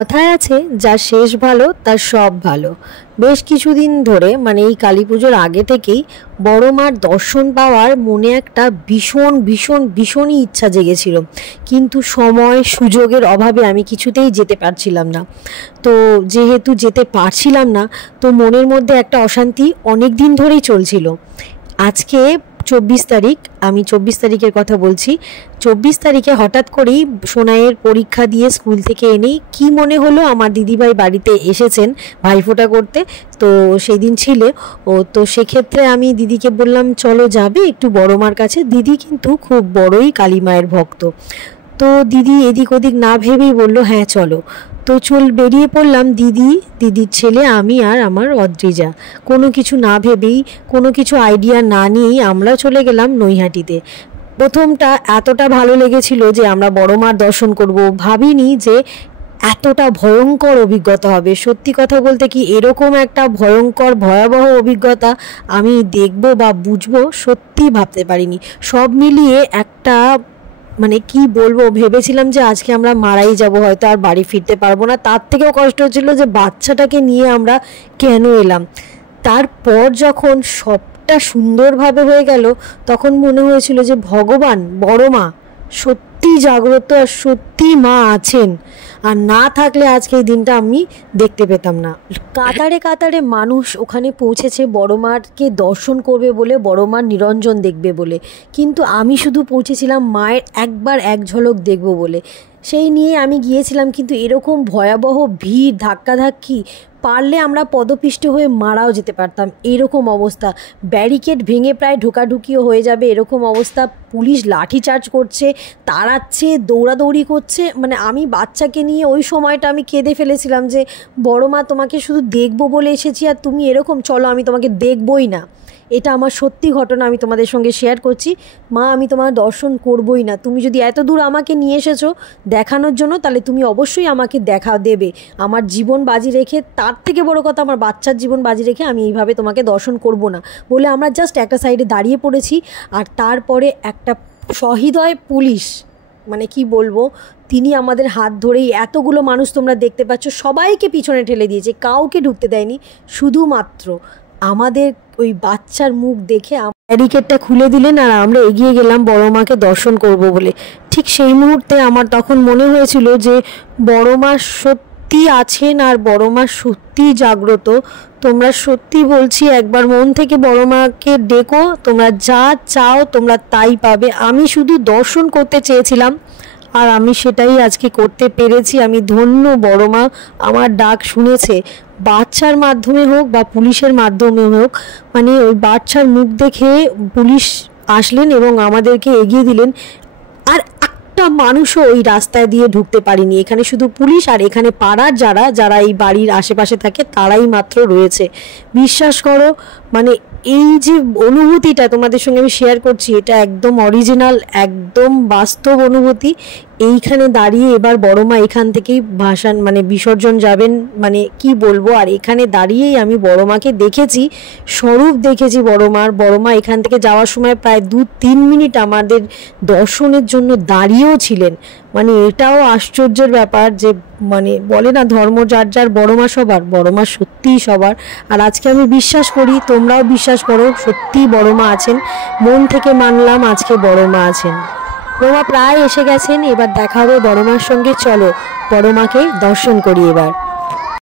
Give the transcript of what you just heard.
কথায় আছে যার শেষ ভালো তার সব ভালো। বেশ কিছুদিন ধরে মানে এই কালী পুজোর আগে থেকেই বড় মার দর্শন পাওয়ার মনে একটা ভীষণ ভীষণ ভীষণই ইচ্ছা জেগেছিল, কিন্তু সময় সুযোগের অভাবে আমি কিছুতেই যেতে পারছিলাম না। তো যেহেতু যেতে পারছিলাম না, তো মনের মধ্যে একটা অশান্তি অনেক দিন ধরেই চলছিল। আজকে 24 তারিখ, আমি 24 তারিখের কথা বলছি। 24 তারিখে হঠাৎ করেই সোনাইয়ের পরীক্ষা দিয়ে স্কুল থেকে এনেই কি মনে হলো আমার দিদিভাই বাড়িতে এসেছেন ভাইফোঁটা করতে। তো সেই দিন ছিল তো সেক্ষেত্রে আমি দিদিকে বললাম চলো যাবে একটু বড় মার কাছে। দিদি কিন্তু খুব বড়ই কালী মায়ের ভক্ত। তো দিদি এদিক ওদিক না ভেবেই বলল হ্যাঁ চলো। তো বেরিয়ে পড়লাম দিদির ছেলে, আমি আর আমার অদ্রিজা। কোনো কিছু না ভেবেই, কোনো কিছু আইডিয়া না নিয়েই আমরা চলে গেলাম নৈহাটিতে। প্রথমটা এতটা ভালো লেগেছিল যে আমরা বড় মার দর্শন করব, ভাবিনি যে এতটা ভয়ঙ্কর অভিজ্ঞতা হবে। সত্যি কথা বলতে কি, এরকম একটা ভয়ঙ্কর ভয়াবহ অভিজ্ঞতা আমি দেখব বা বুঝবো সত্যি ভাবতে পারিনি। সব মিলিয়ে একটা মানে কি বলবো, ভেবেছিলাম যে আজকে আমরা মারাই যাব, হয়তো আর বাড়ি ফিরতে পারবো না। তার থেকেও কষ্ট হচ্ছিল যে বাচ্চাটাকে নিয়ে আমরা কেন এলাম। তারপর যখন সবটা সুন্দরভাবে হয়ে গেল, তখন মনে হয়েছিল যে ভগবান, বড় মা সত্যি জাগ্রত আর সত্যি মা আছেন, আর না থাকলে আজকে এই দিনটা আমি দেখতে পেতাম না। কাতারে কাতারে মানুষ ওখানে পৌঁছেছে বড় মাকে দর্শন করবে বলে, বড় মার নিরঞ্জন দেখবে বলে, কিন্তু আমি শুধু পৌঁছেছিলাম মায়ের একবার এক ঝলক দেখব বলে। সেই নিয়ে আমি গিয়েছিলাম, কিন্তু এরকম ভয়াবহ ভিড়, ধাক্কাধাক্কি, পারলে আমরা পদপিষ্ট হয়ে মারাও যেতে পারতাম। এরকম অবস্থা, ব্যারিকেড ভেঙে প্রায় ঢোকাঢুকিও হয়ে যাবে এরকম অবস্থা। পুলিশ লাঠিচার্জ করছে, তাড়াচ্ছে, দৌড়াদৌড়ি করছে। মানে আমি বাচ্চাকে নিয়ে ওই সময়টা আমি কেঁদে ফেলেছিলাম যে বড় মা তোমাকে শুধু দেখবো বলে এসেছি, আর তুমি এরকম, চলো আমি তোমাকে দেখবই না। এটা আমার সত্যি ঘটনা, আমি তোমাদের সঙ্গে শেয়ার করছি। মা আমি তোমার দর্শন করবই না। তুমি যদি এত দূর আমাকে নিয়ে এসেছো দেখানোর জন্য, তাহলে তুমি অবশ্যই আমাকে দেখা দেবে। আমার জীবন বাজি রেখে, তার থেকে বড় কথা আমার বাচ্চার জীবন বাজি রেখে আমি এইভাবে তোমাকে দর্শন করব না বলে আমরা জাস্ট একটা সাইডে দাঁড়িয়ে পড়েছি। আর তারপরে একটা সহৃদয় পুলিশ, মানে কি বলবো, তিনি আমাদের হাত ধরেই, এতগুলো মানুষ তোমরা দেখতে পাচ্ছ, সবাইকে পিছনে ঠেলে দিয়েছে, কাউকে ঢুকতে দেয়নি। শুধুমাত্র আমাদের ওই বাচ্চার মুখ দেখে ব্যারিকেডটা খুলে দিলেন, আর আমরা এগিয়ে গেলাম বড় মাকে দর্শন করব বলে। ঠিক সেই মুহূর্তে আমার তখন মনে হয়েছিল যে বড় মা সত্যি আছেন, আর বড় মা সত্যিই জাগ্রত। তোমরা সত্যি বলছি, একবার মন থেকে বড় মাকে ডেকো, তোমরা যা চাও তোমরা তাই পাবে। আমি শুধু দর্শন করতে চেয়েছিলাম, আর আমি সেটাই আজকে করতে পেরেছি। আমি ধন্য, বড় মা আমার ডাক শুনেছে, বাচ্চার মাধ্যমে হোক বা পুলিশের মাধ্যমে হোক। মানে ওই বাচ্চার মুখ দেখে পুলিশ আসলেন এবং আমাদেরকে এগিয়ে দিলেন। আর একটা মানুষও ওই রাস্তায় দিয়ে ঢুকতে পারিনি। এখানে শুধু পুলিশ, আর এখানে পাড়ার যারা এই বাড়ির আশেপাশে থাকে তারাই মাত্র রয়েছে। বিশ্বাস করো, মানে এই যে অনুভূতিটা তোমাদের সঙ্গে আমি শেয়ার করছি, এটা একদম অরিজিনাল, একদম বাস্তব অনুভূতি। এইখানে দাঁড়িয়ে এবার বড় মা এখান থেকেই মানে বিসর্জন যাবেন, মানে কি বলবো। আর এখানে দাঁড়িয়েই আমি বড় মাকে দেখেছি, স্বরূপ দেখেছি বড় মা এখান থেকে যাওয়ার সময় প্রায় 2-3 মিনিট আমাদের দর্শনের জন্য দাঁড়িয়েও ছিলেন। মানে এটাও আশ্চর্যের ব্যাপার যে, মানে বলে না ধর্ম যার যার, বড় মা সবার, বড় মা সত্যিই সবার। আর আজকে আমি বিশ্বাস করি, তোমরাও বিশ্বাস করো, সত্যিই বড় মা আছেন। মন থেকে মানলাম আজকে বড় মা আছেন। বড় মা প্রায় এসে গেছেন, এবার দেখা হবে বড় মার সঙ্গে। চলো বড় মাকে দর্শন করি এবার।